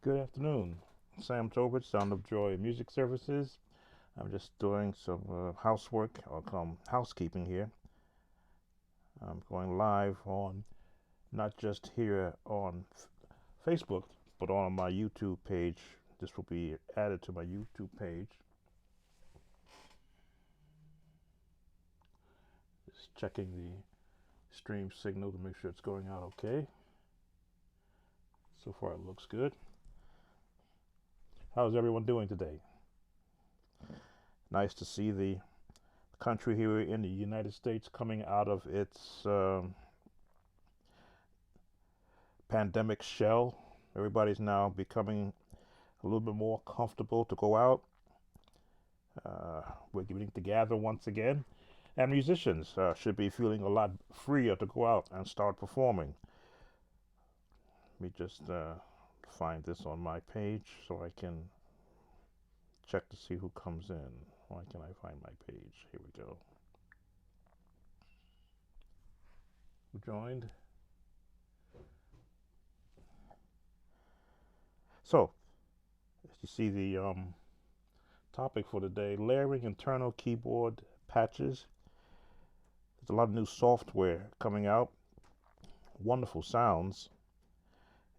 Good afternoon. Sam Tobit, Sound of Joy Music Services. I'm just doing some housework or housekeeping here. I'm going live on not just here on Facebook, but on my YouTube page. This will be added to my YouTube page. Just checking the stream signal to make sure it's going out okay. So far, it looks good. How's everyone doing today? Nice to see the country here in the United States coming out of its pandemic shell. Everybody's now becoming a little bit more comfortable to go out. We're getting together once again, and musicians should be feeling a lot freer to go out and start performing. Let me just find this on my page so I can check to see who comes in. Why can I find my page? Here we go. Who joined? So, as you see the topic for today, layering internal keyboard patches. There's a lot of new software coming out, wonderful sounds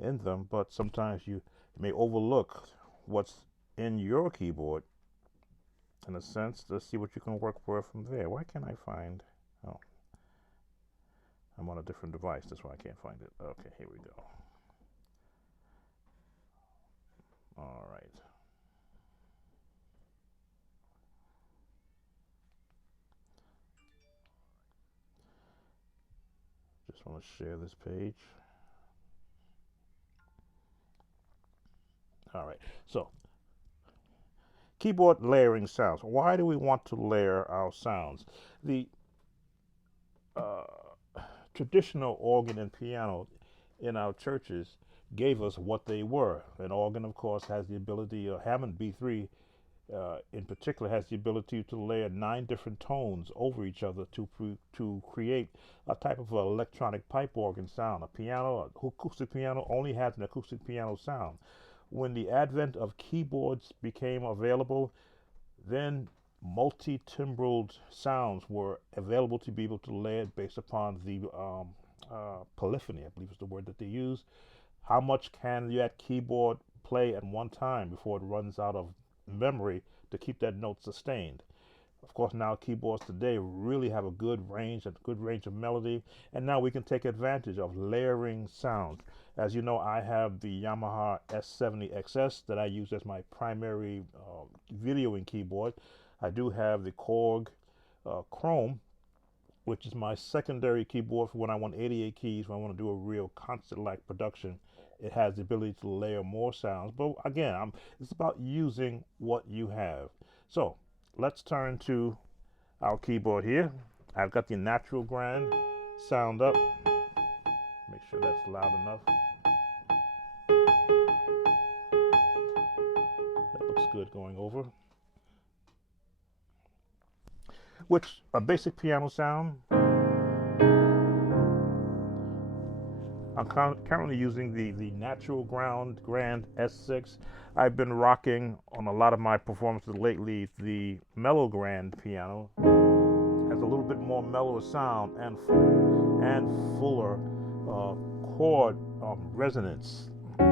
in them, but sometimes you may overlook what's in your keyboard in a sense. Let's see what you can work for from there. Why can't I find? Oh, I'm on a different device. That's why I can't find it. Okay, here we go. All right. Just want to share this page. All right. So, keyboard layering sounds. Why do we want to layer our sounds? The uh, traditional organ and piano in our churches gave us what they were. An organ, of course, has the ability, Hammond B3 in particular, has the ability to layer 9 different tones over each other to create a type of electronic pipe organ sound. A piano, an acoustic piano, only has an acoustic piano sound. When the advent of keyboards became available, then multi-timbreled sounds were available to be able to layer based upon the polyphony, I believe is the word that they use. How much can that keyboard play at one time before it runs out of memory to keep that note sustained? Of course, now keyboards today really have a good range of melody, and now we can take advantage of layering sounds. As you know, I have the Yamaha S70XS that I use as my primary videoing keyboard. I do have the Korg Chrome, which is my secondary keyboard for when I want 88 keys, when I want to do a real concert-like production. It has the ability to layer more sounds, but again, it's about using what you have. So let's turn to our keyboard here. I've got the natural grand sound up. Make sure that's loud enough. That looks good going over. Which a basic piano sound. I'm currently using the natural grand S6. I've been rocking on a lot of my performances lately the mellow grand piano. Has a little bit more mellower sound and fuller chord resonance. There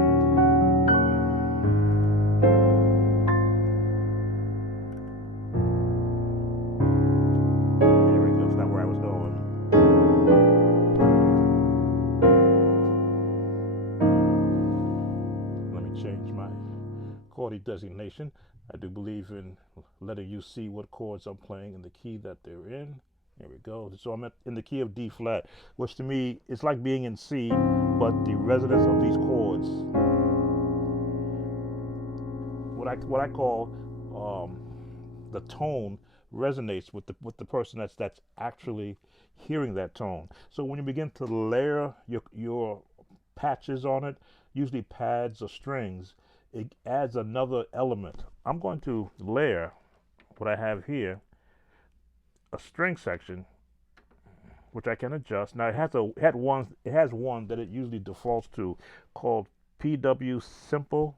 we go. That's not where I was going. Let me change my chord designation. I do believe in letting you see what chords I'm playing in the key that they're in. There we go. So I'm in the key of D flat, which to me is like being in C, but the resonance of these chords, what I call the tone, resonates with the person that's actually hearing that tone. So when you begin to layer your patches on it, usually pads or strings, it adds another element. I'm going to layer what I have here, a string section, which I can adjust. Now it has one that it usually defaults to called PW simple.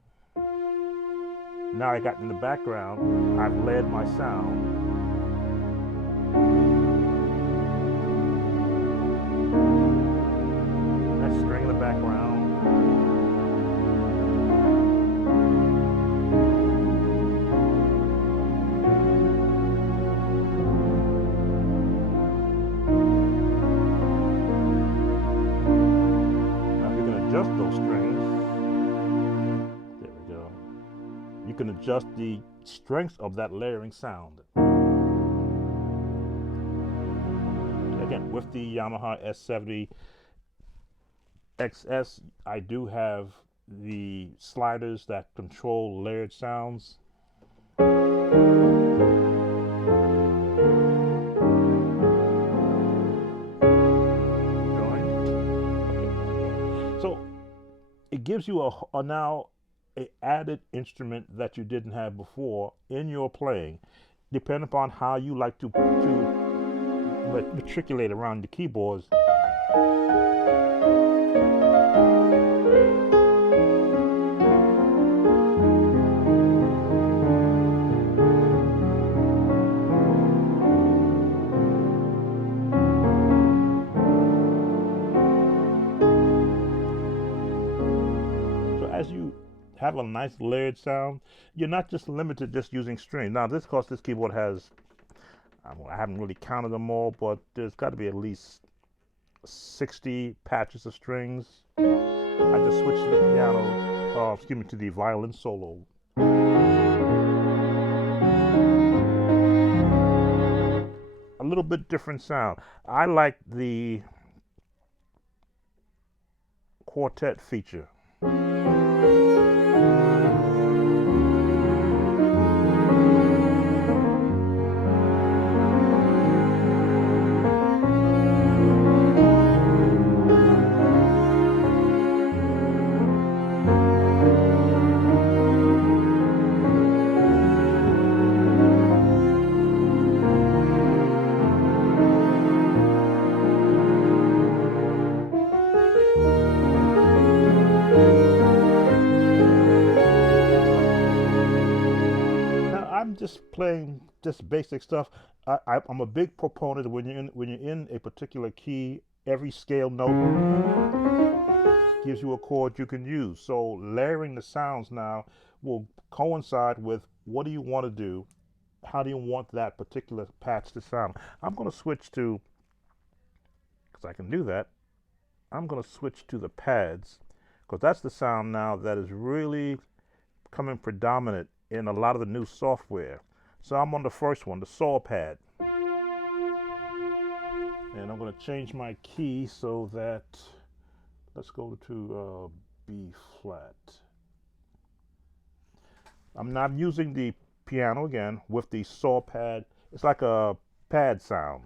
Now I got in the background, I've layered my sound. That string in the background. Now you can adjust those strings. There we go. You can adjust the strength of that layering sound. Again, with the Yamaha S70XS, I do have the sliders that control layered sounds. Join. Okay. So it gives you a now an added instrument that you didn't have before in your playing, depending upon how you like to matriculate around the keyboards. So as you have a nice layered sound, you're not just limited just using strings. Now this, of course, this keyboard has, I haven't really counted them all, but there's got to be at least 60 patches of strings. I just switched to the piano, to the violin solo. A little bit different sound. I like the quartet feature. I'm just playing just basic stuff. I'm a big proponent of when you're in a particular key, every scale note gives you a chord you can use. So layering the sounds now will coincide with what do you want to do, how do you want that particular patch to sound. I'm going to switch to, because I can do that, I'm going to switch to the pads, because that's the sound now that is really coming predominant in a lot of the new software. So I'm on the first one, the saw pad. And I'm going to change my key so that, let's go to B flat. I'm not using the piano again with the saw pad. It's like a pad sound.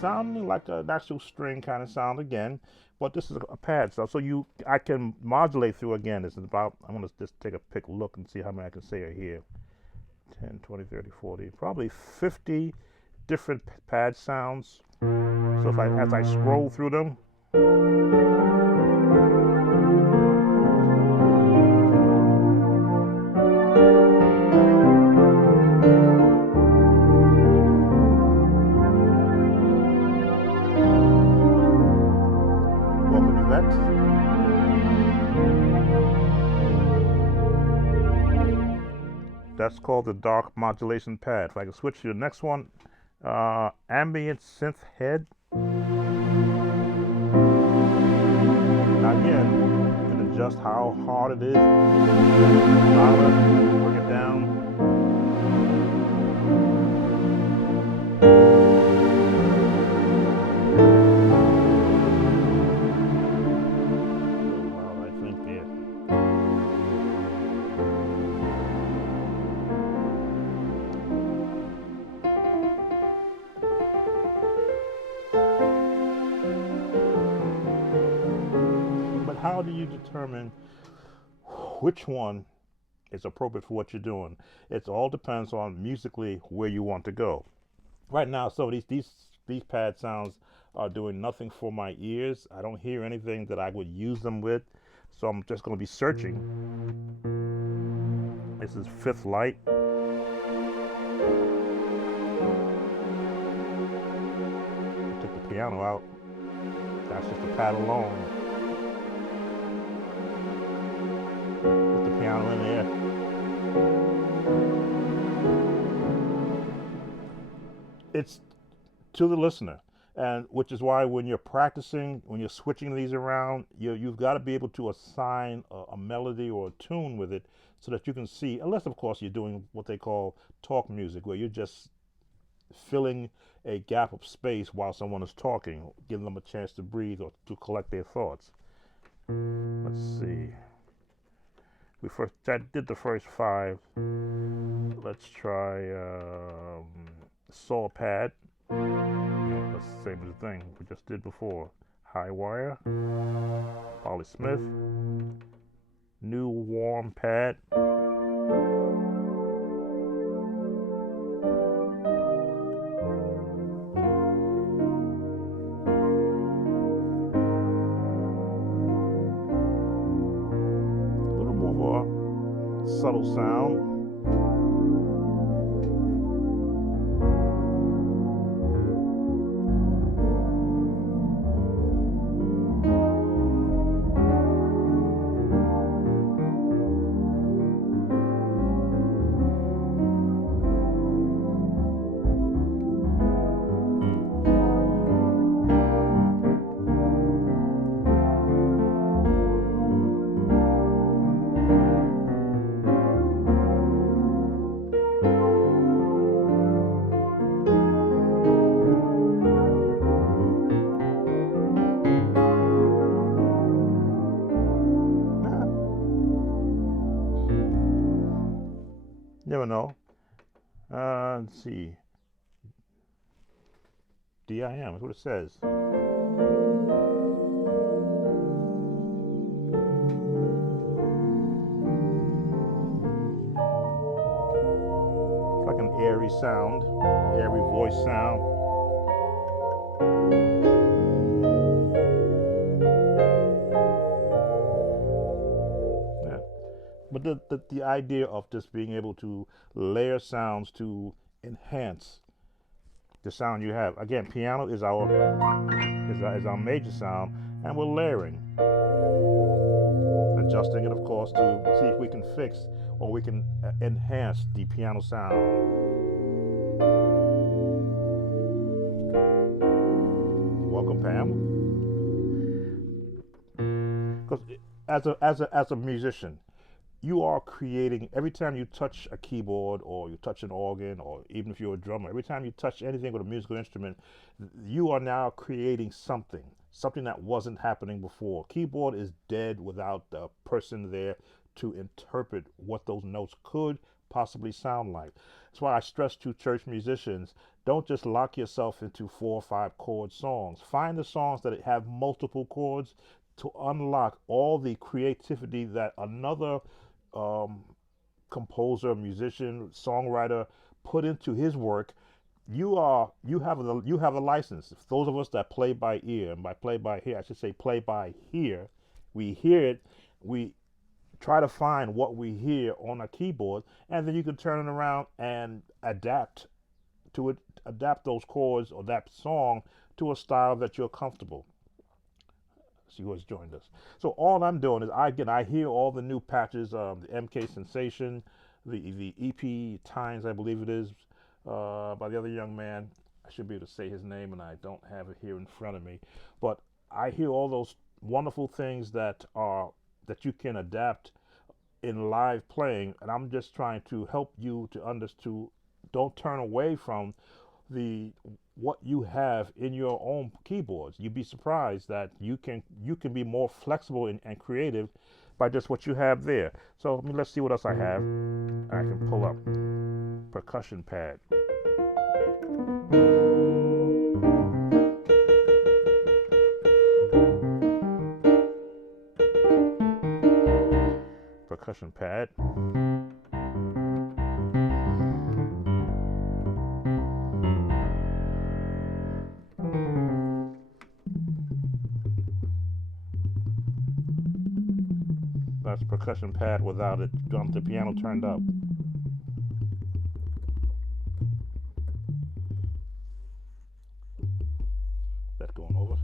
Sounding like an actual string kind of sound again, but this is a pad stuff. So I can modulate through again. This is about, I'm going to just take a quick look and see how many I can say are here. 10, 20, 30, 40, probably 50 different pad sounds. So as I scroll through them, that's called the dark modulation pad. If I can switch to the next one, ambient synth head. Now again, you can adjust how hard it is, louder, bring it down. how do you determine which one is appropriate for what you're doing? It all depends on musically where you want to go. Right now, some of these pad sounds are doing nothing for my ears. I don't hear anything that I would use them with, so I'm just going to be searching. This is Fifth Light. Take the piano out. That's just the pad alone. Put the piano in there. It's to the listener, and which is why when you're practicing, when you're switching these around, you've got to be able to assign a melody or a tune with it so that you can see, unless of course you're doing what they call talk music, where you're just filling a gap of space while someone is talking, giving them a chance to breathe or to collect their thoughts. Let's see. We first did the first 5. Let's try saw pad. That's the same as the thing we just did before. High wire, Polly Smith, new warm pad. A little more of a subtle sound. Never know. Let's see. DIM, that's what it says. It's like an airy sound, airy voice sound. Yeah. But the idea of just being able to layer sounds to enhance the sound you have. Again, piano is our major sound, and we're layering, adjusting it, of course, to see if we can fix or we can enhance the piano sound. Welcome, Pam. Because as a musician, you are creating every time you touch a keyboard or you touch an organ, or even if you're a drummer, every time you touch anything with a musical instrument, you are now creating something that wasn't happening before. Keyboard is dead without the person there to interpret what those notes could possibly sound like. That's why I stress to church musicians, don't just lock yourself into 4 or 5 chord songs. Find the songs that have multiple chords to unlock all the creativity that another composer, musician, songwriter put into his work. You have a license. If those of us that play by ear, and by play by hear, I should say play by hear, we hear it, we try to find what we hear on a keyboard, and then you can turn it around and adapt to it, adapt those chords or that song to a style that you're comfortable. See who has joined us. So all I'm doing is I hear all the new patches, the MK Sensation, the EP Times, I believe it is, by the other young man. I should be able to say his name, and I don't have it here in front of me. But I hear all those wonderful things that you can adapt in live playing, and I'm just trying to help you to understand. Don't turn away from what you have in your own keyboards. You'd be surprised that you can be more flexible and creative by just what you have there. So let's see what else I have. I can pull up percussion pad. percussion pad. That's percussion pad without it, the piano turned up. That's going over.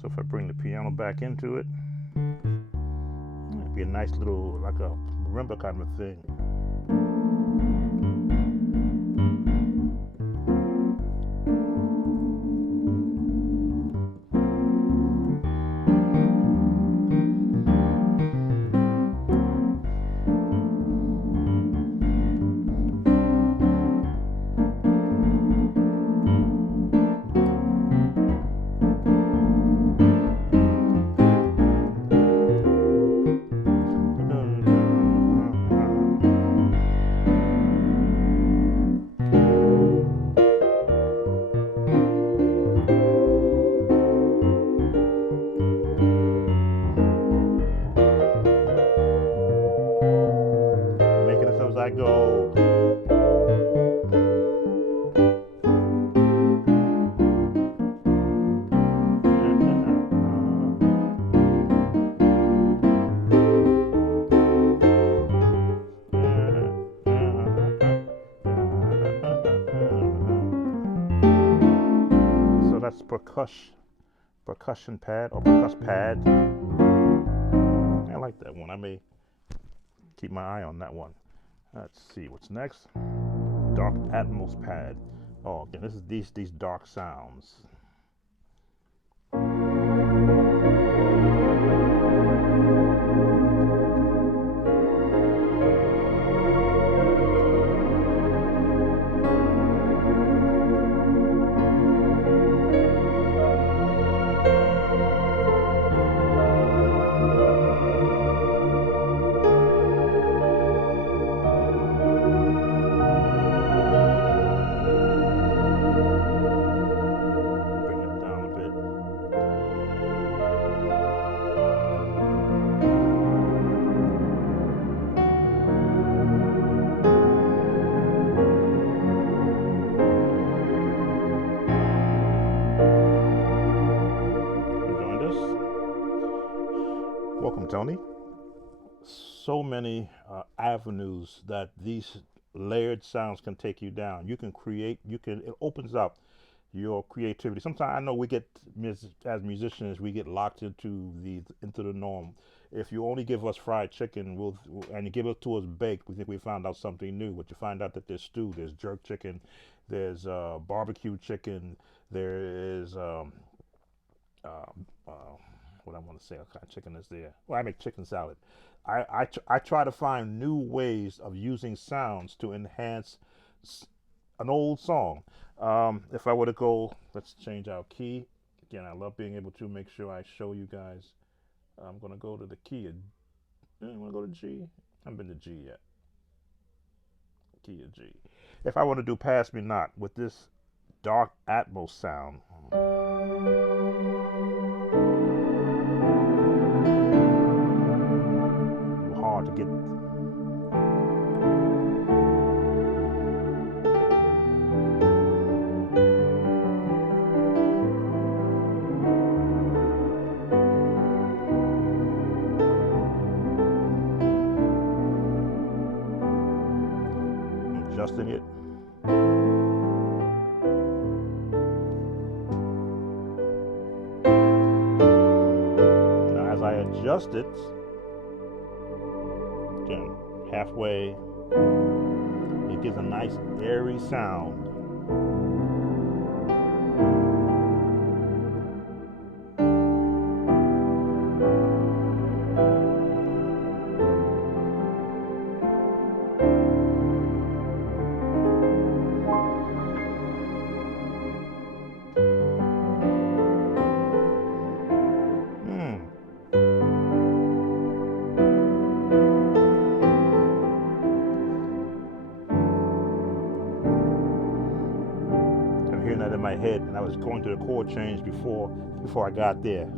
So if I bring the piano back into it, it'd be a nice little, like a marimba kind of thing. Making it as I go. So that's percussion pad or percuss pad. I like that one. I may keep my eye on that one. Let's see what's next. Dark Atmos pad. Oh, again, this is these dark sounds. Welcome, Tony. So many avenues that these layered sounds can take you down. You can create, it opens up your creativity. Sometimes I know we get, as musicians, we get locked into the norm. If you only give us fried chicken, and you give it to us baked, we think we found out something new. But you find out that there's stew, there's jerk chicken, there's barbecue chicken, there is what I want to say, what kind of chicken is there? Well, I make chicken salad. I try to find new ways of using sounds to enhance an old song. If I were to go, let's change our key. Again, I love being able to make sure I show you guys. I'm going to go to the key. I want to go to G. I haven't been to G yet. Key of G. If I were to do Pass Me Not with this Dark Atmos sound. Hard to get. I'm adjusting it. Now as I adjust it, again, halfway, it gives a nice airy sound. That in my head, and I was going through the chord change before I got there.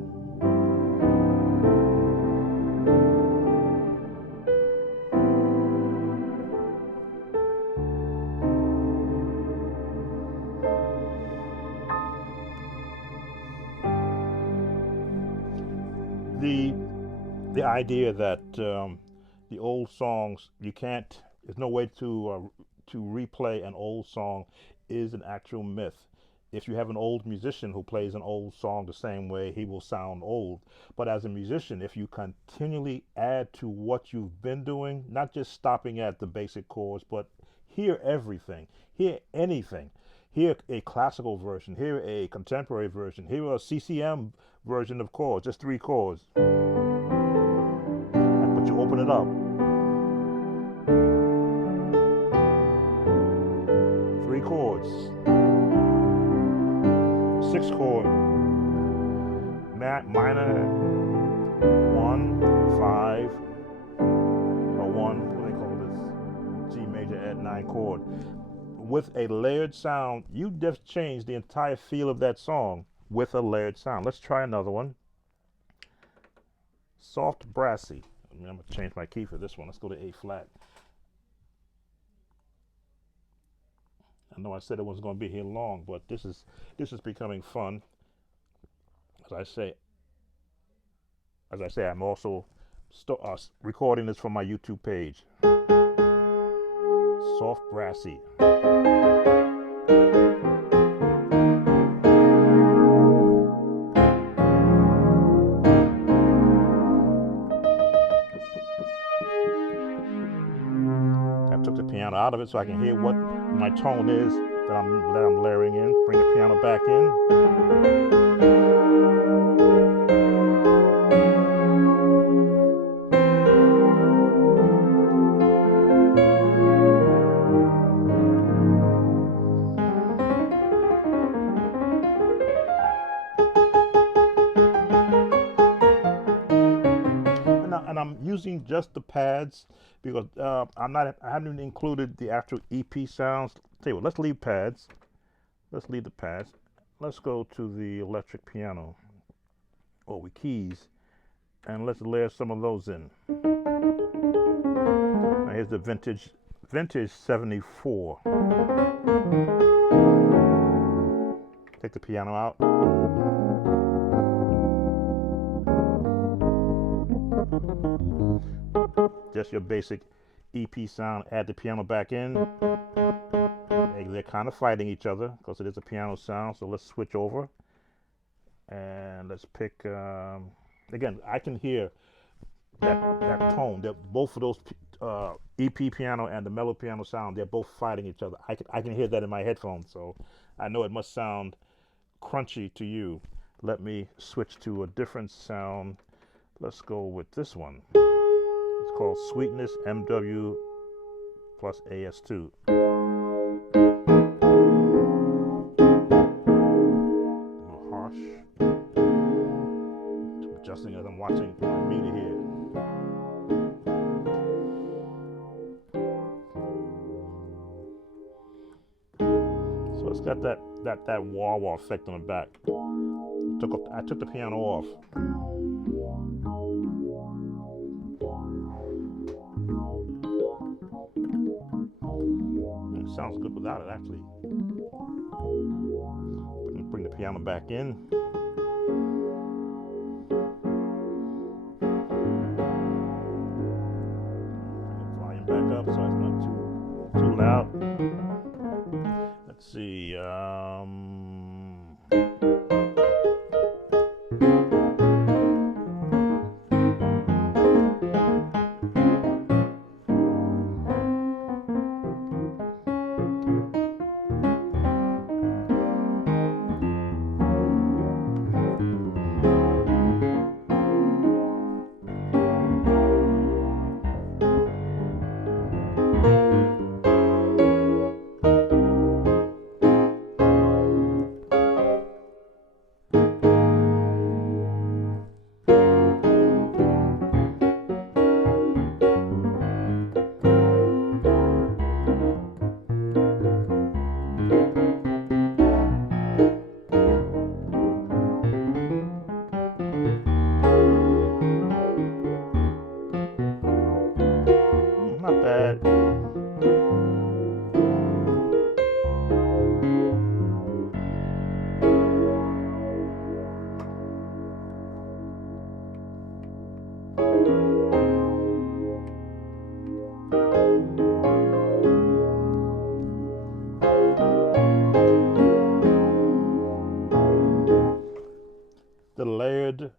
the idea that the old songs you can't. There's no way to replay an old song is an actual myth. If you have an old musician who plays an old song the same way, he will sound old. But as a musician, if you continually add to what you've been doing, not just stopping at the basic chords, but hear everything, hear anything, hear a classical version, hear a contemporary version, hear a CCM version of chords, just three chords, but you open it up, three chords, six chord, minor, one, five, or one, what do they call this? G major add 9 chord. With a layered sound, you just change the entire feel of that song with a layered sound. Let's try another one. Soft brassy. I'm going to change my key for this one. Let's go to A flat. I know I said it wasn't going to be here long, but this is becoming fun. As I say, I'm also recording this from my YouTube page. Soft brassy. I took the piano out of it so I can hear what my tone is that I'm layering in. Bring the piano back in. And I'm using just the pads because I haven't even included the actual EP sounds. Tell you what, let's leave pads. Let's leave the pads. Let's go to the electric piano or with keys, and let's layer some of those in. Now here's the vintage 74. Take the piano out. Just your basic EP sound. Add the piano back in. They're kind of fighting each other because it is a piano sound. So let's switch over and let's pick. Again, I can hear that tone. That both of those EP piano and the mellow piano sound. They're both fighting each other. I can hear that in my headphones. So I know it must sound crunchy to you. Let me switch to a different sound. Let's go with this one. It's called Sweetness MW plus AS2. A little harsh. I'm adjusting as I'm watching my meter here. So it's got that wah-wah effect on the back. I took the piano off. It sounds good without it, actually. Bring the piano back in. Bring the volume back up so it's not too loud. Let's see.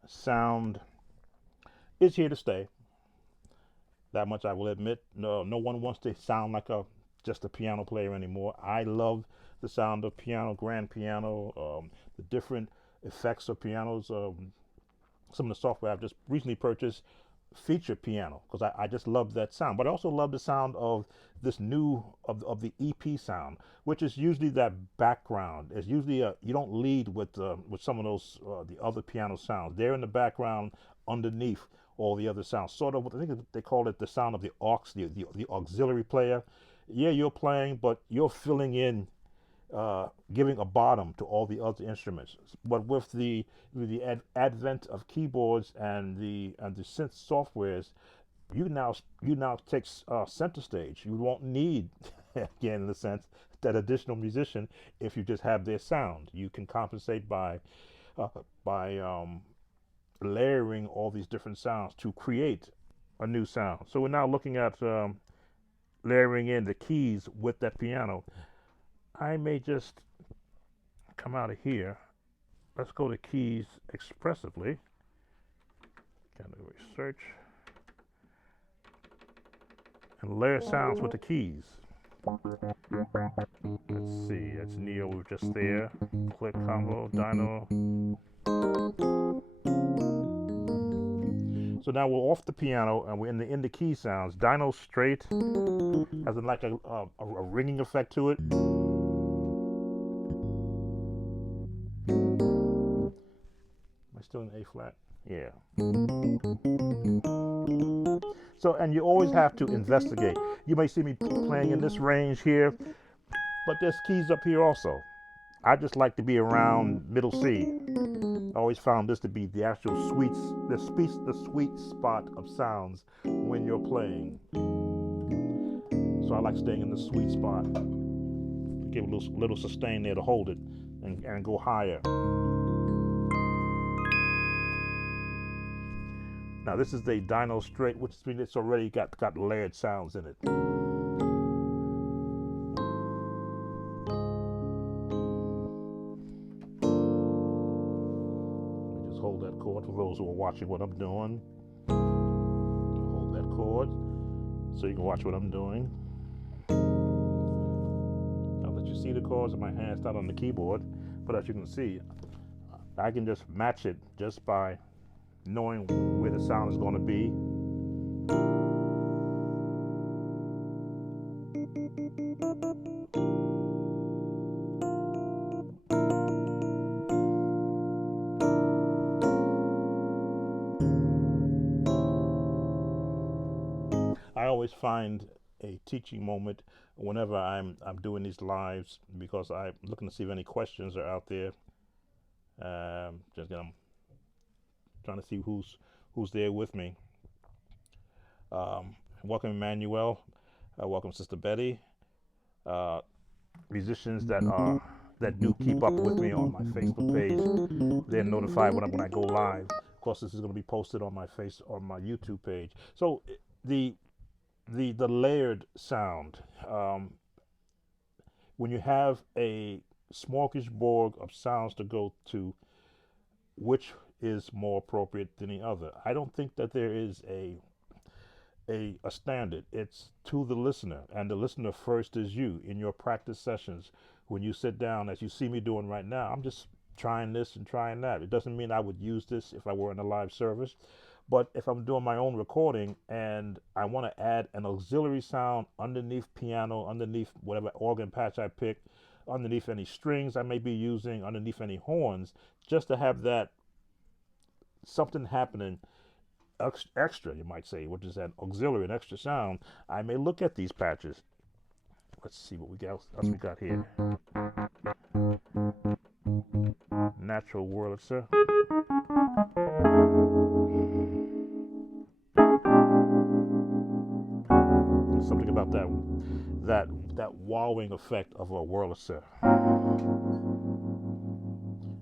sound is here to stay. That much I will admit. No one wants to sound like a just a piano player anymore. I love the sound of piano, grand piano, the different effects of pianos. Some of the software I've just recently purchased feature piano because I just love that sound. But I also love the sound of this new of the EP sound, which is usually that background. It's usually you don't lead with some of those the other piano sounds. They're in the background underneath all the other sounds. Sort of, I think they call it the sound of the aux, the auxiliary player. Yeah, you're playing, but you're filling in, giving a bottom to all the other instruments. But with the advent of keyboards and the synth softwares, you now take center stage. You won't need again in the sense that additional musician if you just have their sound. You can compensate uh, by layering all these different sounds to create a new sound. So we're now looking at layering in the keys with that piano. I may just come out of here. Let's go to keys expressively. Category search. And layer sounds with the keys. Let's see, that's Neo, we were just there. Click combo, Dino. So now we're off the piano and we're in the key sounds. Dino straight has like a ringing effect to it. Am I still in A flat? Yeah. So, and you always have to investigate. You may see me playing in this range here, but there's keys up here also. I just like to be around middle C. I always found this to be the actual the sweet spot of sounds when you're playing. So I like staying in the sweet spot. Give a little sustain there to hold it and go higher. Now this is the Dino straight, which means it's already got layered sounds in it. Hold that chord for those who are watching what I'm doing. Hold that chord so you can watch what I'm doing. I'll let you see the chords in my hand. It's not on the keyboard, but as you can see, I can just match it just by knowing where the sound is going to be. I always find a teaching moment whenever I'm doing these lives because I'm looking to see if any questions are out there. I'm trying to see who's there with me. Welcome Emmanuel. Welcome Sister Betty. Musicians that do keep up with me on my Facebook page, they're notified when I go live. Of course, this is going to be posted on my YouTube page. So the layered sound, when you have a smorgasbord of sounds to go to, which is more appropriate than the other? I don't think that there is a standard. It's to the listener, and the listener first is you in your practice sessions. When you sit down, as you see me doing right now, I'm just trying this and trying that. It doesn't mean I would use this if I were in a live service. But if I'm doing my own recording and I want to add an auxiliary sound underneath piano, underneath whatever organ patch I pick, underneath any strings I may be using, underneath any horns, just to have that something happening extra, you might say, which is an auxiliary, an extra sound, I may look at these patches. Let's see what else we got here. Natural Wurlitzer. Something about that wowing effect of a Wurlitzer.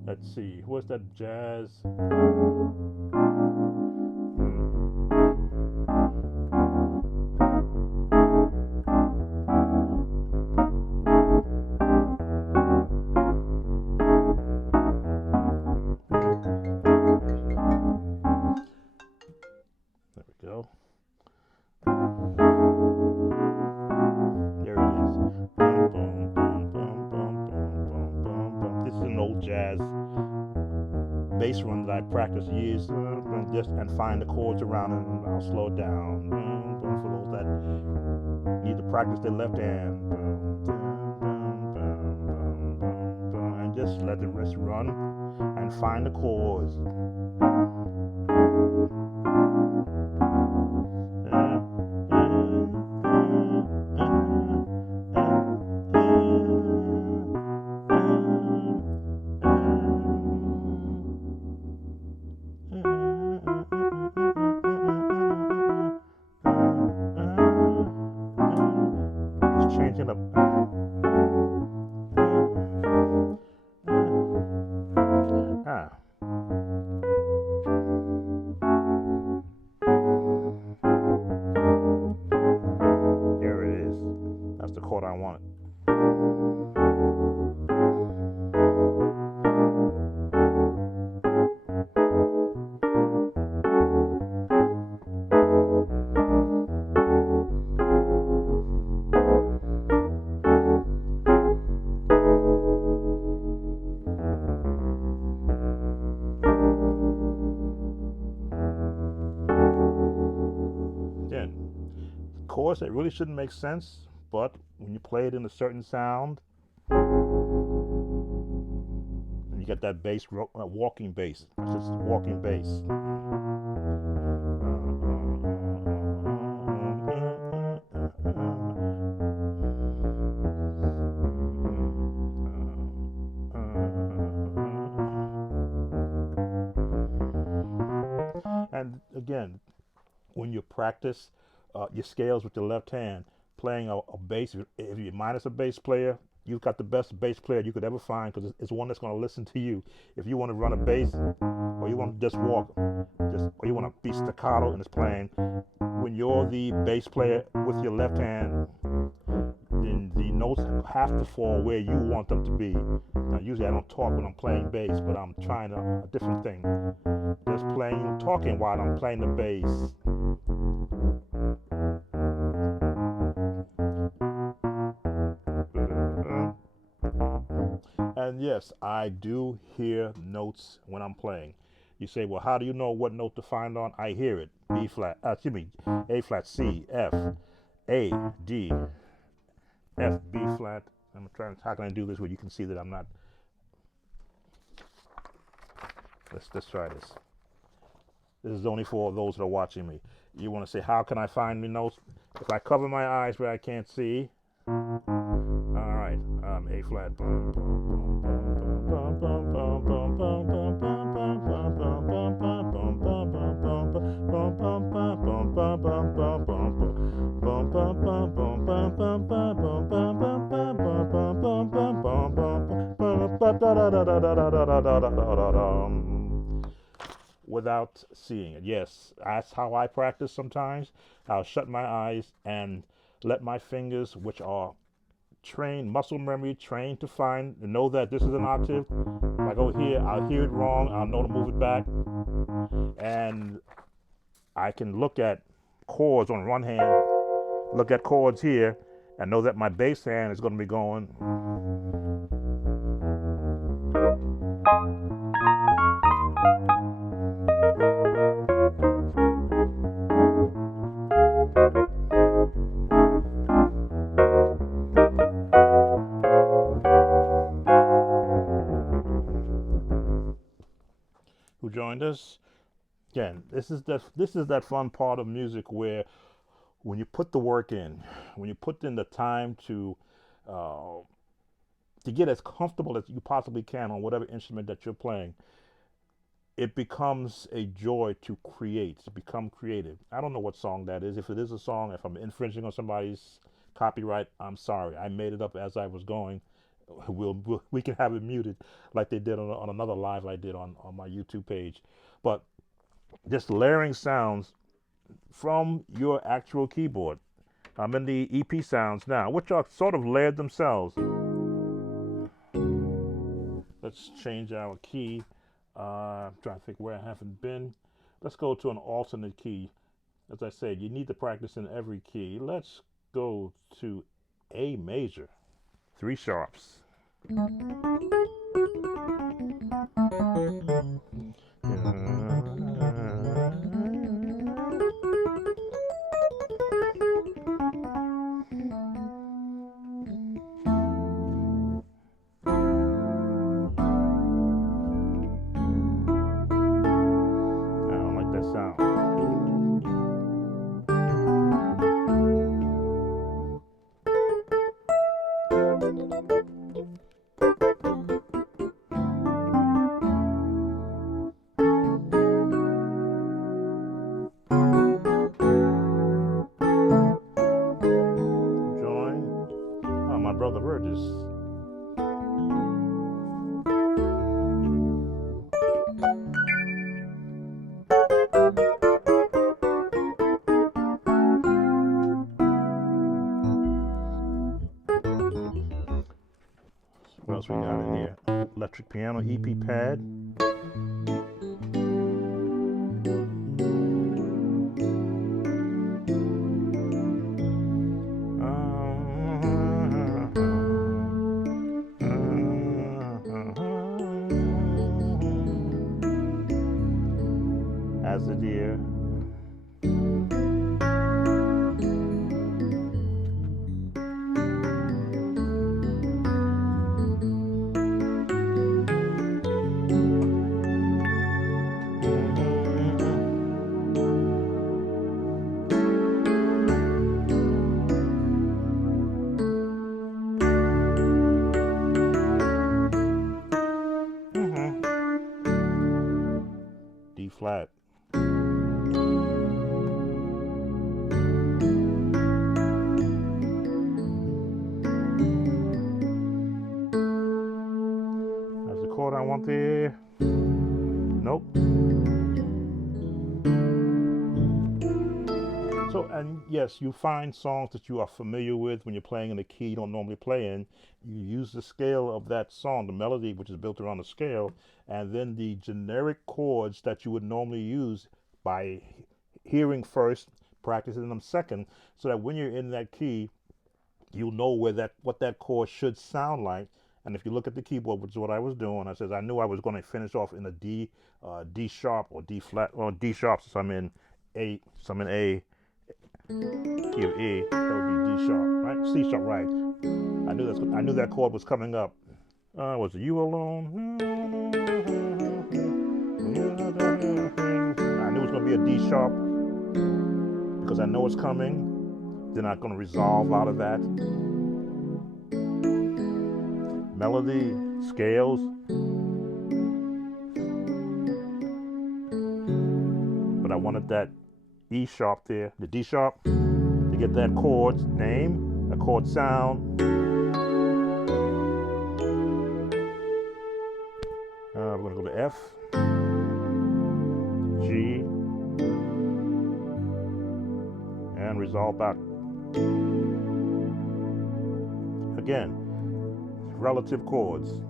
Let's see, what's that jazz? jazz bass run that I practiced years just and find the chords around it, and I'll slow it down. For those that need to practice their left hand, and just let the wrist run and find the chords. Just changing up. There it is. That's the chord I wanted. Then, chords that really shouldn't make sense, but when you play it in a certain sound, and you get that bass, walking bass. That's just walking bass. And again, when you practice your scales with your left hand, playing a bass, if you're minus a bass player, you've got the best bass player you could ever find, because it's one that's going to listen to you. If you want to run a bass, or you want to just walk, or you want to be staccato and it's playing, when you're the bass player with your left hand, then the notes have to fall where you want them to be. Now, usually I don't talk when I'm playing bass, but I'm trying a different thing. Just talking while I'm playing the bass. And yes, I do hear notes when I'm playing. You say, well, how do you know what note to find on? I hear it. B flat, A flat, C, F, A, D, F, B flat. I'm trying. How can I do this where you can see that I'm not? Let's try this. This is only for those that are watching me. You want to say, how can I find the notes? If I cover my eyes where I can't see. All right, A flat. Without seeing it. Yes, that's how I practice sometimes. I'll shut my eyes and let my fingers, which are trained, muscle memory, trained to know that this is an octave. If I go here, I'll hear it wrong, I'll know to move it back. And I can look at chords on one hand, look at chords here, and know that my bass hand is going to be going. Who joined us? Again, this is that fun part of music where when you put the work in, when you put in the time to get as comfortable as you possibly can on whatever instrument that you're playing, it becomes a joy to create, to become creative. I don't know what song that is. If it is a song, if I'm infringing on somebody's copyright, I'm sorry. I made it up as I was going. We can have it muted like they did on another live I did on my YouTube page. But just layering sounds from your actual keyboard. I'm in the EP sounds now, which are sort of layered themselves. Let's change our key. I'm trying to think where I haven't been. Let's go to an alternate key. As I said, you need to practice in every key. Let's go to A major. 3 sharps. don't like that sound. Join. Oh, my brother Burgess. What else we got in here? Electric piano, EP pad. As the deer. D flat. That's the chord I want there. Nope. So, and yes, you find songs that you are familiar with when you're playing in a key you don't normally play in. You use the scale of that song, the melody, which is built around the scale, and then the generic chords that you would normally use by hearing first, practicing them second, so that when you're in that key, you'll know what that chord should sound like. And if you look at the keyboard, which is what I was doing, I knew I was going to finish off in a D, D sharp or D flat, or D sharp. So I'm in A, key of E. That would be D sharp, right? C sharp, right? I knew that chord was coming up. Was it You Alone? I knew it was going to be a D sharp because I know it's coming. They're not going to resolve out of that. Melody, scales. But I wanted that E sharp there, the D sharp, to get that chord's name, a chord sound. We're going to go to F, G, and resolve back. Again, relative chords.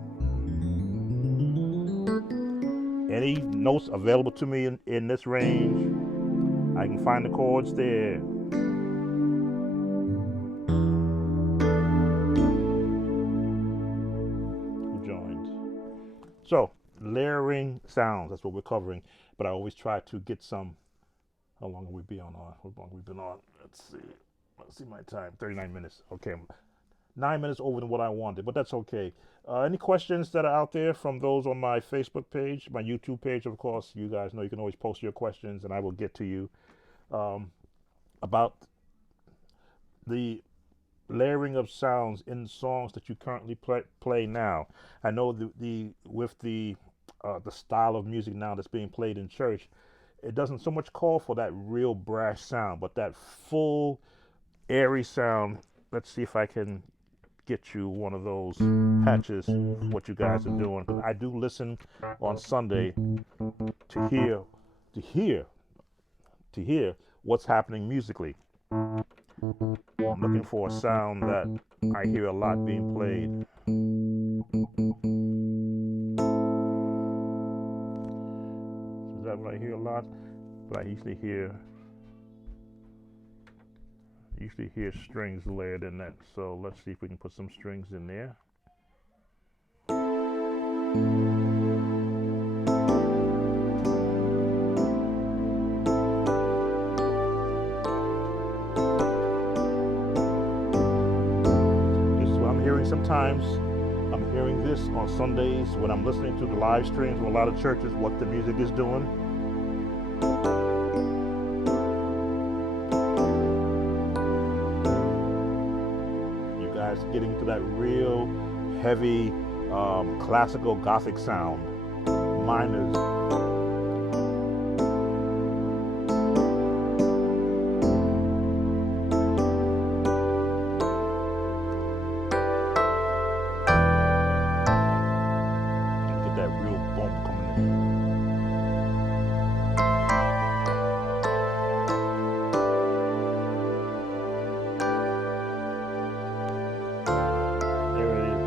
Any notes available to me in this range, I can find the chords there. Who joined? So, layering sounds, that's what we're covering. But I always try to get some. How long have we been on? How long have we been on? Let's see my time. 39 minutes. Okay. 9 minutes over than what I wanted, but that's okay. Any questions that are out there from those on my Facebook page, my YouTube page, of course, you guys know you can always post your questions and I will get to you about the layering of sounds in songs that you currently play now. I know with the style of music now that's being played in church, it doesn't so much call for that real brash sound, but that full airy sound. Let's see if I can get you one of those patches of what you guys are doing, because I do listen on Sunday to hear what's happening musically. I'm looking for a sound that I hear a lot being played. Is that what I hear a lot? But I usually hear strings layered in that. So let's see if we can put some strings in there. hearing sometimes, I'm hearing this on Sundays when I'm listening to the live streams of a lot of churches, what the music is doing. You guys getting into that real heavy classical Gothic sound. Minors. Get that real bump coming in. There it is.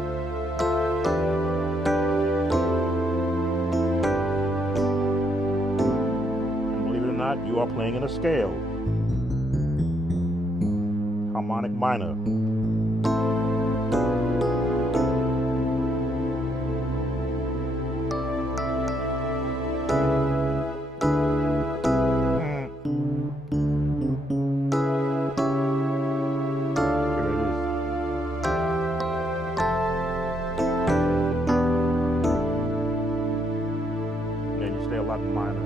And believe it or not, you are playing in a scale. Harmonic minor. Here it is. And then you stay a lot minor.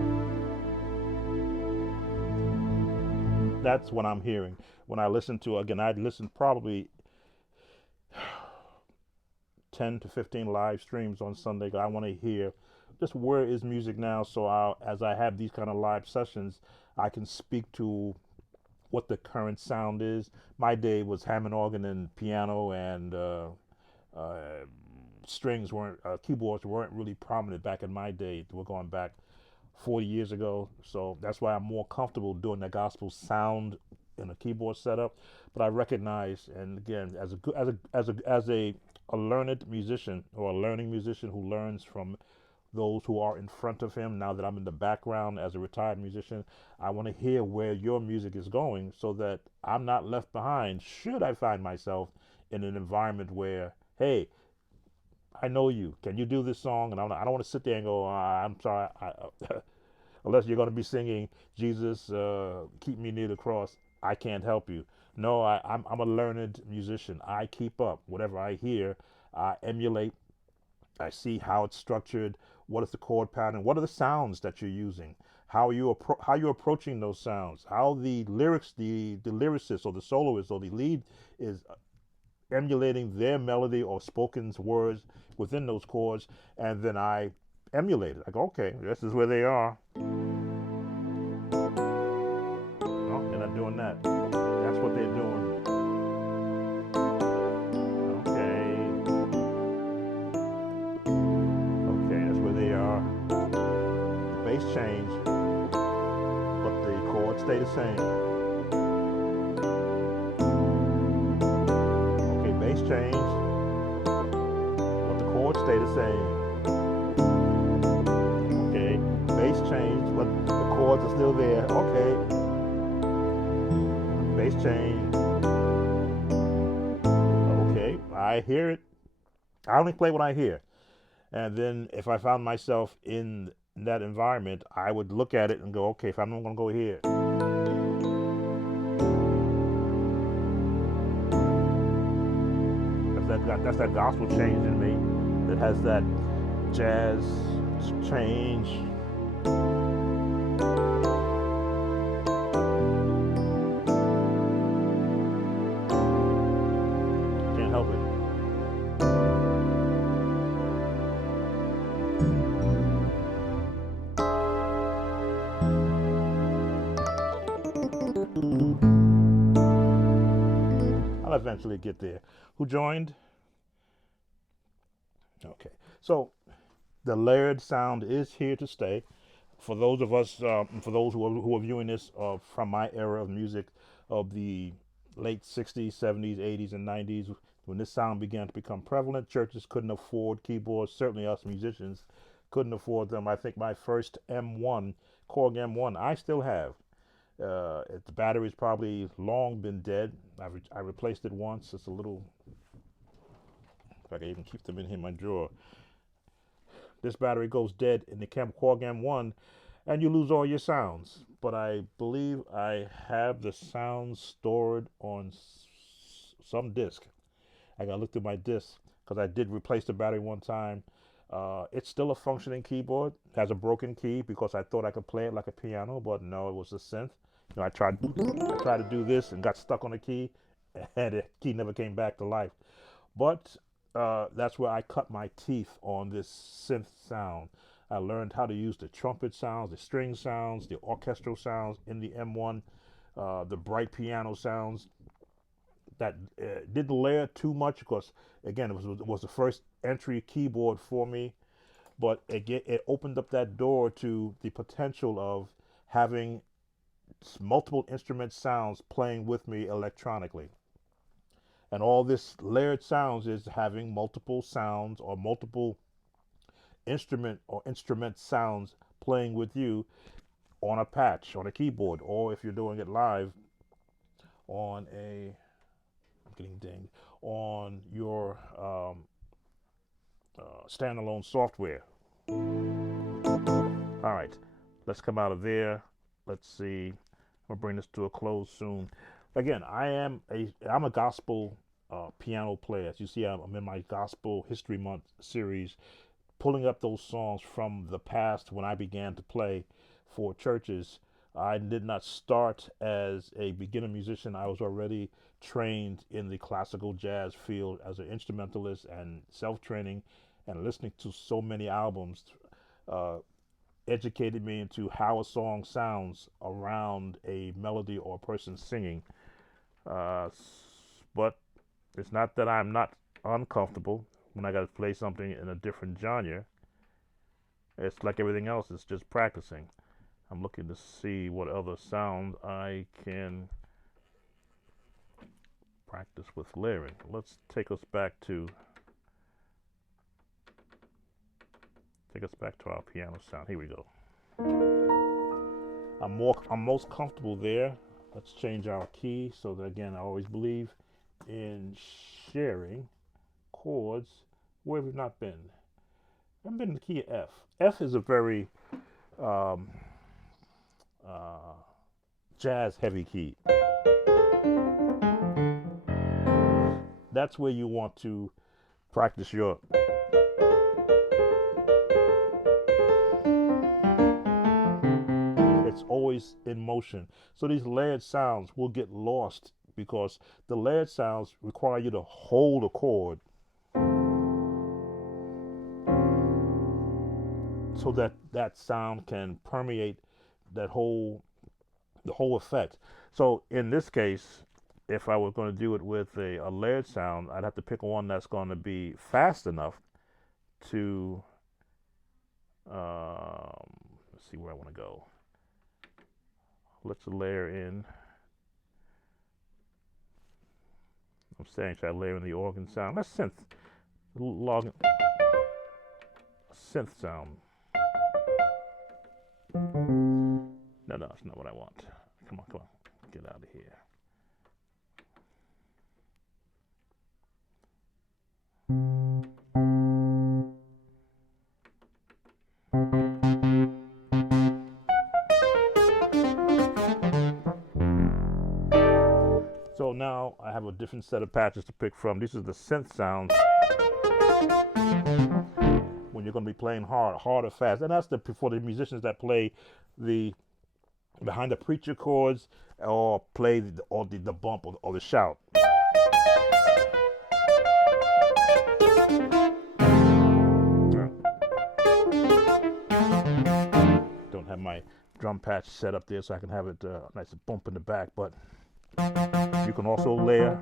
That's what I'm hearing when I listen to, again, I'd listen probably 10 to 15 live streams on Sunday. I want to hear just where is music now, so as I have these kind of live sessions, I can speak to what the current sound is. My day was Hammond organ and piano, and uh, strings weren't, keyboards weren't really prominent back in my day. We're going back 40 years ago, so that's why I'm more comfortable doing the gospel sound in a keyboard setup. But I recognize, and again, as a learned musician, or a learning musician who learns from those who are in front of him, now that I'm in the background as a retired musician, I want to hear where your music is going so that I'm not left behind should I find myself in an environment where, hey, I know you. Can you do this song? And I don't want to sit there and go, I'm sorry, unless you're going to be singing Jesus, keep me near the cross, I can't help you. No, I'm a learned musician. I keep up. Whatever I hear, I emulate. I see how it's structured. What is the chord pattern? What are the sounds that you're using? How are you how you're approaching those sounds? How the lyrics, the lyricist or the soloist or the lead is emulating their melody or spoken words within those chords, and then I emulate it. I go, okay, this is where they are. No, they're not doing that. That's what they're doing. Okay, okay, that's where they are. The bass change, but the chords stay the same. Okay, bass change, but the chords stay the same. Okay, bass change, but the chords are still there. Okay, bass change. Okay, I hear it. I only play what I hear. And then if I found myself in that environment, I would look at it and go, okay, if I'm not going to go here. That's that gospel change in me that has that jazz change. Can't help it. I'll eventually get there. Who joined? Okay. So the layered sound is here to stay. For those of us, for those who are viewing this from my era of music of the late 60s, 70s, 80s, and 90s, when this sound began to become prevalent, churches couldn't afford keyboards. Certainly us musicians couldn't afford them. I think my first M1, Korg M1, I still have. The battery's probably long been dead. I replaced it once. It's a little, if I can even keep them in here in my drawer. This battery goes dead in the Korg M1, and you lose all your sounds. But I believe I have the sounds stored on some disk. I got to look through my disc because I did replace the battery one time. It's still a functioning keyboard. Has a broken key because I thought I could play it like a piano, but no, it was a synth. I tried to do this and got stuck on the key, and the key never came back to life. But that's where I cut my teeth on this synth sound. I learned how to use the trumpet sounds, the string sounds, the orchestral sounds in the M1, the bright piano sounds that didn't layer too much because, again, it was the first entry keyboard for me. But it opened up that door to the potential of having multiple instrument sounds playing with me electronically. And all this layered sounds is having multiple sounds or multiple instrument sounds playing with you on a patch, on a keyboard, or if you're doing it live on I'm getting dinged, on your standalone software. All right, let's come out of there. Let's see. I'm gonna bring this to a close soon. Again, I'm a gospel piano player. As you see, I'm in my Gospel History Month series, pulling up those songs from the past when I began to play for churches. I did not start as a beginner musician. I was already trained in the classical jazz field as an instrumentalist and self-training, and listening to so many albums educated me into how a song sounds around a melody or a person singing. But it's not that I'm not uncomfortable when I got to play something in a different genre. It's like everything else, it's just practicing. I'm looking to see what other sound I can practice with layering. Let's take us back to our piano sound. Here we go. I'm most comfortable there. Let's change our key so that, again, I always believe in sharing chords where we've not been. I've been in the key of F. F is a very jazz heavy key. That's where you want to practice your it's always in motion. So these layered sounds will get lost because the layered sounds require you to hold a chord so that that sound can permeate the whole effect. So in this case, if I was going to do it with a layered sound, I'd have to pick one that's going to be fast enough to let's see where I want to go. Let's layer in. I'm saying, should I layer in the organ sound? Let's synth sound. No, that's not what I want. Come on, get out of here. So now I have a different set of patches to pick from. These are the synth sounds when you're going to be playing hard or fast. And that's for the musicians that play the behind the preacher chords or play the bump or the shout. Don't have my drum patch set up there so I can have it nice and bump in the back, but you can also layer.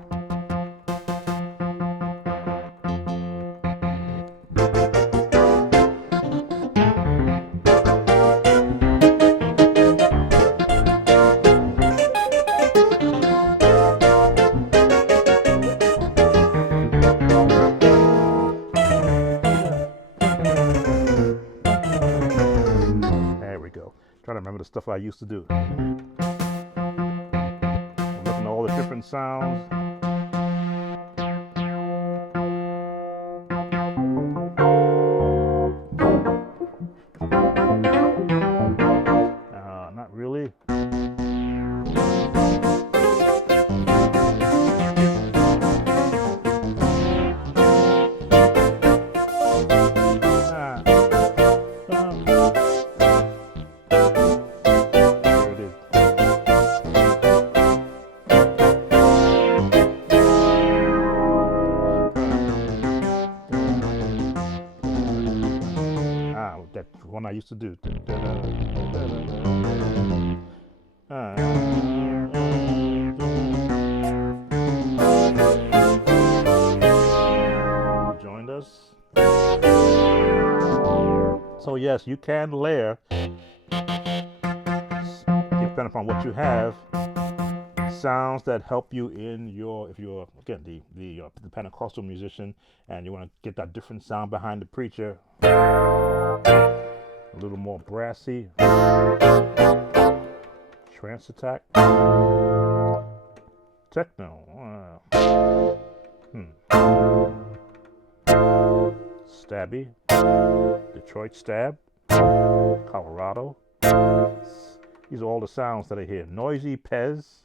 Trying to remember the stuff I used to do. I'm looking at all the different sounds. Not really. one I used to do. Joined us. So yes, you can layer, depending upon what you have, sounds that help you in your, if you're again the Pentecostal musician and you want to get that different sound behind the preacher, a little more brassy, trance attack, techno, stabby, Detroit stab, Colorado. These are all the sounds that I hear. Noisy, Pez,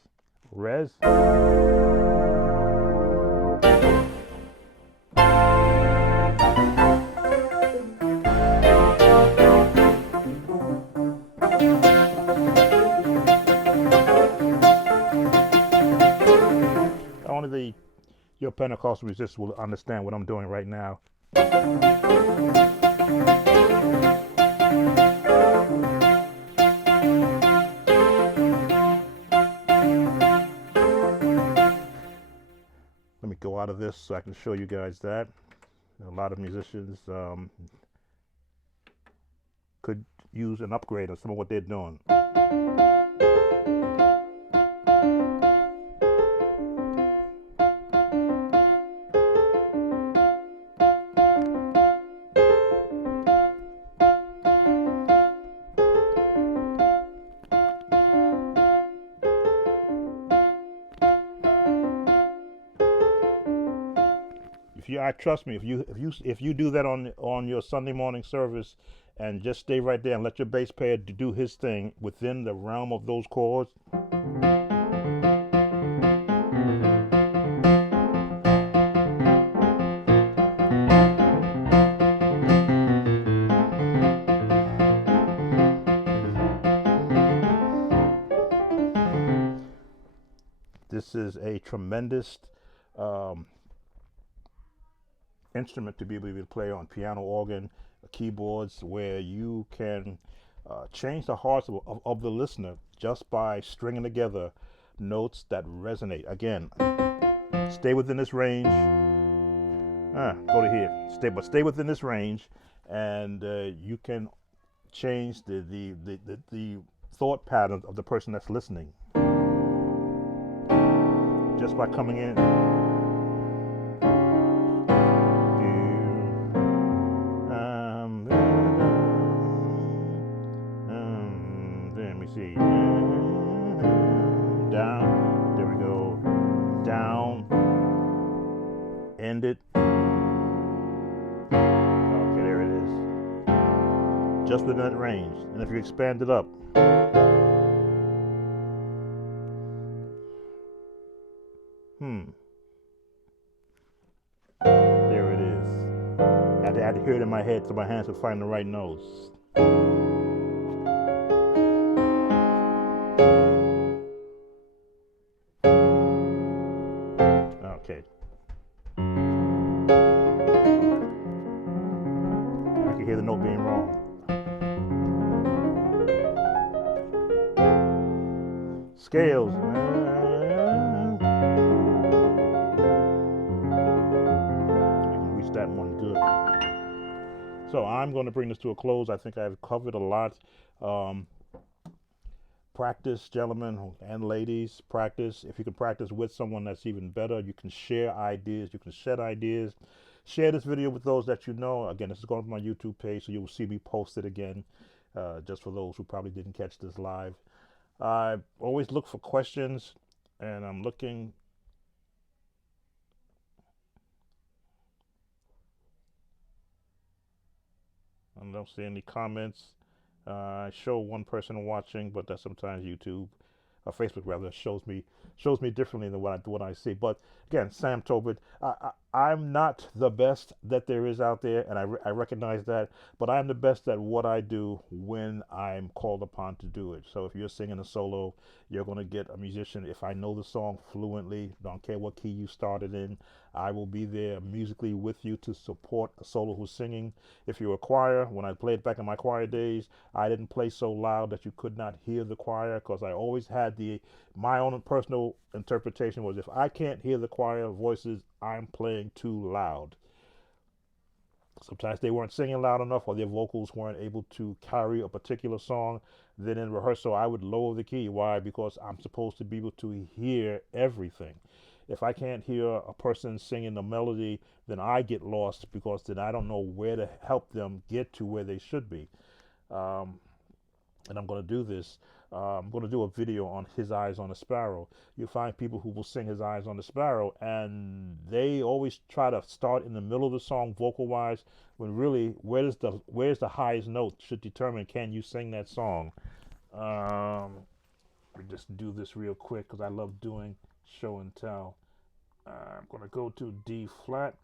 Res. Only your Pentecostal musicians will understand what I'm doing right now. Let me go out of this so I can show you guys that. A lot of musicians could use an upgrade on some of what they're doing. Trust me, if you do that on your Sunday morning service, and just stay right there and let your bass player do his thing within the realm of those chords. This is a tremendous instrument to be able to play on piano, organ, keyboards, where you can change the hearts of the listener just by stringing together notes that resonate. Again, stay within this range. Go to here. Stay within this range, and you can change the thought pattern of the person that's listening just by coming in. Let me see. Down. There we go. Down. End it. Okay, there it is. Just within that range. And if you expand it up. There it is. I had to hear it in my head so my hands would find the right notes. Okay. I can hear the note being wrong. Scales. You can reach that one good. So I'm going to bring this to a close. I think I've covered a lot. Practice, gentlemen and ladies, practice. If you can practice with someone, that's even better. You can share ideas. You can shed ideas. Share this video with those that you know. Again, this is going to my YouTube page, so you will see me post it again, just for those who probably didn't catch this live. I always look for questions, and I'm looking. I don't see any comments. I show one person watching, but that's sometimes YouTube, or Facebook rather, shows me differently than what I see. But again, Sam Tobit, I'm not the best that there is out there, and I recognize that, but I'm the best at what I do when I'm called upon to do it. So if you're singing a solo, you're going to get a musician. If I know the song fluently, don't care what key you started in, I will be there musically with you to support a solo who's singing. If you're a choir, when I played back in my choir days, I didn't play so loud that you could not hear the choir, because I always had my own personal interpretation was, if I can't hear the choir voices, I'm playing too loud. Sometimes they weren't singing loud enough, or their vocals weren't able to carry a particular song. Then in rehearsal, I would lower the key. Why? Because I'm supposed to be able to hear everything. If I can't hear a person singing a melody, then I get lost, because then I don't know where to help them get to where they should be. Um, and I'm going to do this. I'm going to do a video on His Eyes on a Sparrow. You find people who will sing His Eyes on the Sparrow, and they always try to start in the middle of the song vocal wise, when really where's the highest note should determine, can you sing that song. Let me just do this real quick, because I love doing show and tell. I'm going to go to D flat.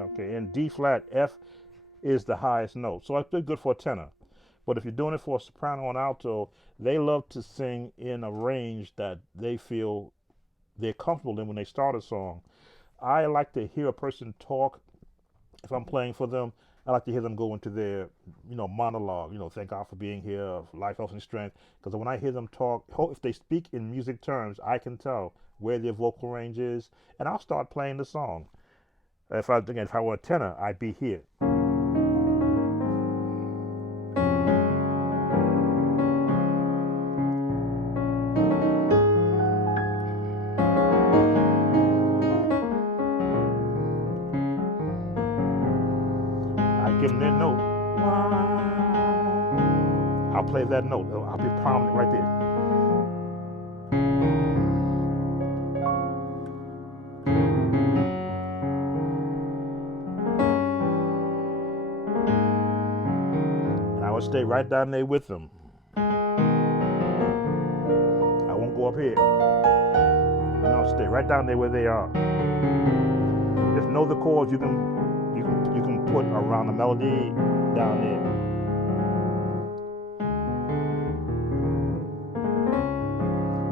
Okay, in D flat, F is the highest note. So it's good for a tenor. But if you're doing it for a soprano and alto, they love to sing in a range that they feel they're comfortable in when they start a song. I like to hear a person talk. If I'm playing for them, I like to hear them go into their, monologue. Thank God for being here, life, health, and strength. Because when I hear them talk, if they speak in music terms, I can tell where their vocal range is, and I'll start playing the song. If I were a tenor, I'd be here. I give them their note. I'll play that note. I'll be prominent right there. I would stay right down there with them. I won't go up here. No, stay right down there where they are. Just know the chords you can put around the melody down there.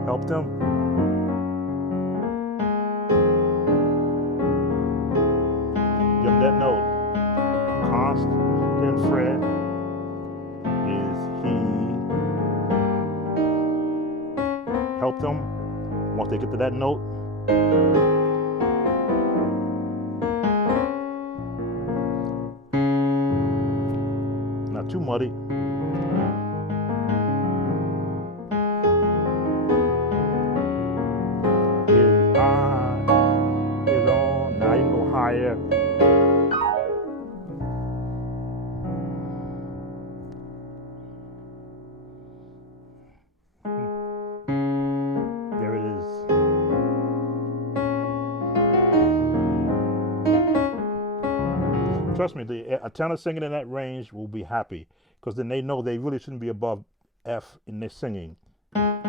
Help them. Give them that note. Constant fret. Help them once they get to that note. Not too muddy. His eye is on. Now you can go higher. Trust me, a tenor singing in that range will be happy, because then they know they really shouldn't be above F in their singing. I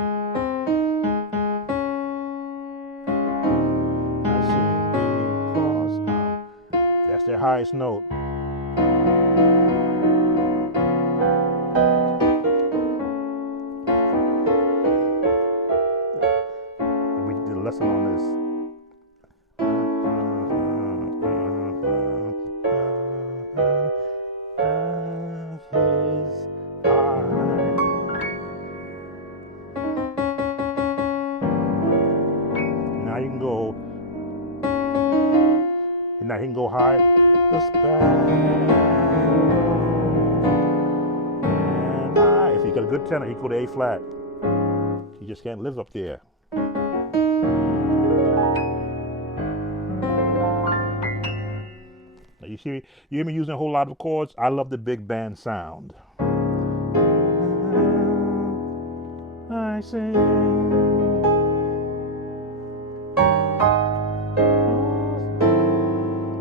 sing because that's their highest note. We did a lesson on this. Now he can go high. The sparrow. And high. If he got a good tenor, he can go to A flat. You just can't live up there. Now you hear me using a whole lot of chords. I love the big band sound. I sing.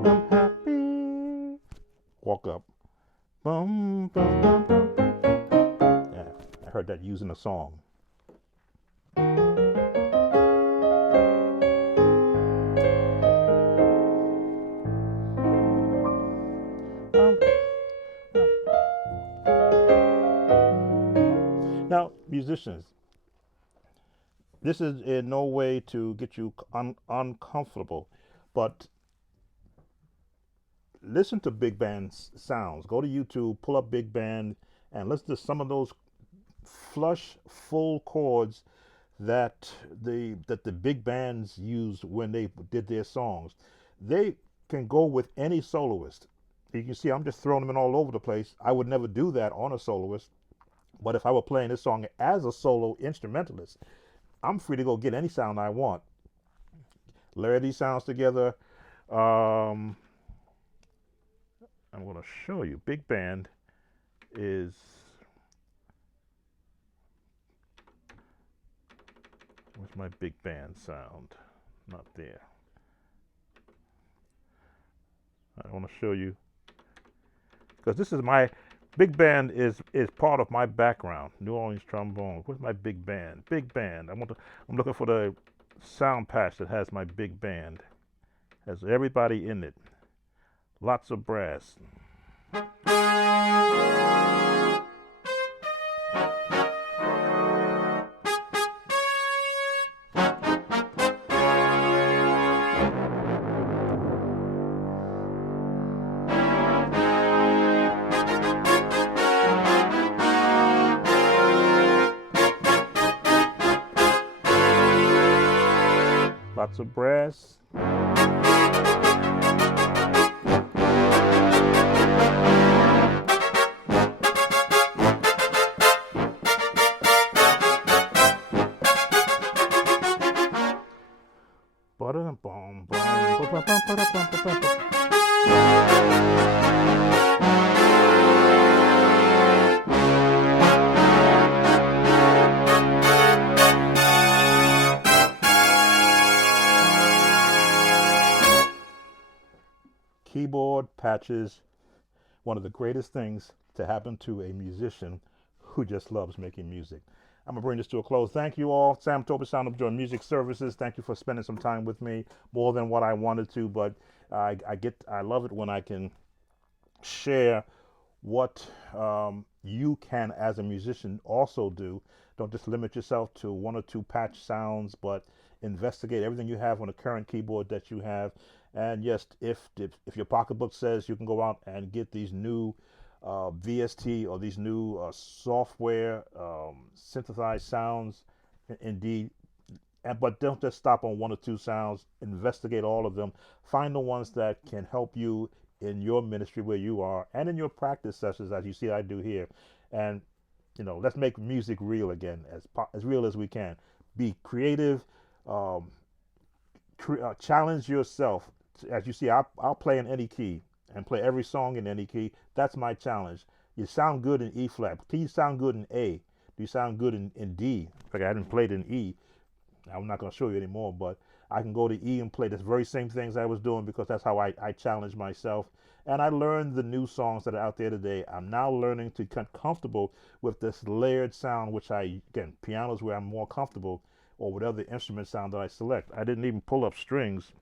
I'm happy. Walk up. Bum, bum, bum, bum, bum, bum. Yeah, I heard that using a song. Now, musicians, this is in no way to get you uncomfortable, but listen to big band sounds. Go to YouTube, pull up big band, and listen to some of those flush, full chords that the big bands used when they did their songs. They can go with any soloist. You can see I'm just throwing them in all over the place. I would never do that on a soloist, but if I were playing this song as a solo instrumentalist, I'm free to go get any sound I want. Layer these sounds together. I'm going to show you. Big band is where's my big band sound? Not there. I want to show you because this is my big band is part of my background. New Orleans trombone. Where's my big band? Big band. I'm looking for the sound patch that has my big band. Has everybody in it. Lots of brass. Lots of brass. Keyboard patches, one of the greatest things to happen to a musician who just loves making music. I'm going to bring this to a close. Thank you all. Sam Tober, Sound of Joy Music Services. Thank you for spending some time with me, more than what I wanted to, but I love it when I can share what you can, as a musician, also do. Don't just limit yourself to one or two patch sounds, but investigate everything you have on the current keyboard that you have. And yes, if your pocketbook says you can go out and get these new VST or these new software synthesized sounds, indeed. But don't just stop on one or two sounds. Investigate all of them. Find the ones that can help you in your ministry where you are and in your practice sessions, as you see I do here. And let's make music real again, as real as we can. Be creative. Challenge yourself. As you see, I'll play in any key and play every song in any key. That's my challenge. You sound good in E flat. Can you sound good in A? Do you sound good in D? In fact, I haven't played in E. I'm not going to show you anymore, but I can go to E and play the very same things I was doing because that's how I challenge myself. And I learned the new songs that are out there today. I'm now learning to get comfortable with this layered sound, which again, piano's where I'm more comfortable, or whatever the instrument sound that I select. I didn't even pull up strings.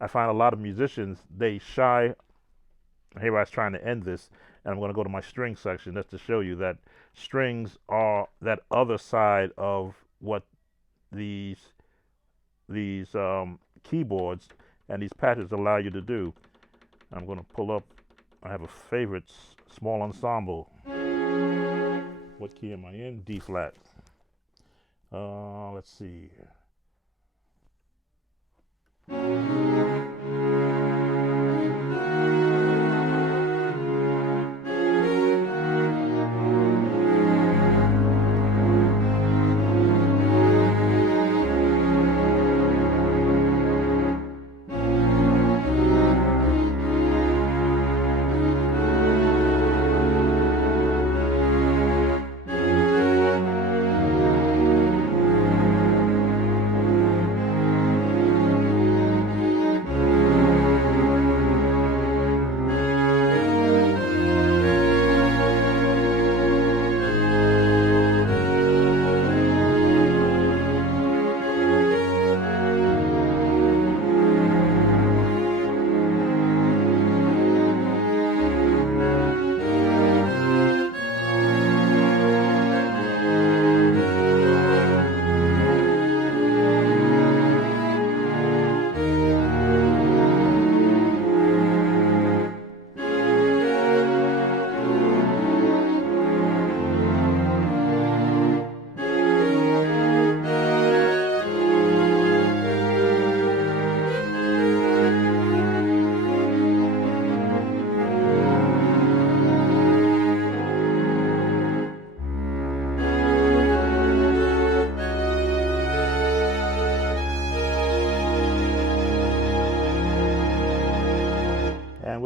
I find a lot of musicians, they shy. Here I was trying to end this, and I'm going to go to my string section just to show you that strings are that other side of what these keyboards and these patches allow you to do. I'm going to pull up, I have a favorite small ensemble. What key am I in? D flat. Let's see.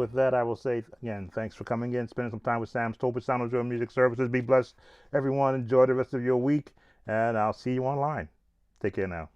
with that, I will say again, thanks for coming in, spending some time with Sam's Tolbert Sound of Joy Music Services. Be blessed, everyone. Enjoy the rest of your week, and I'll see you online. Take care now.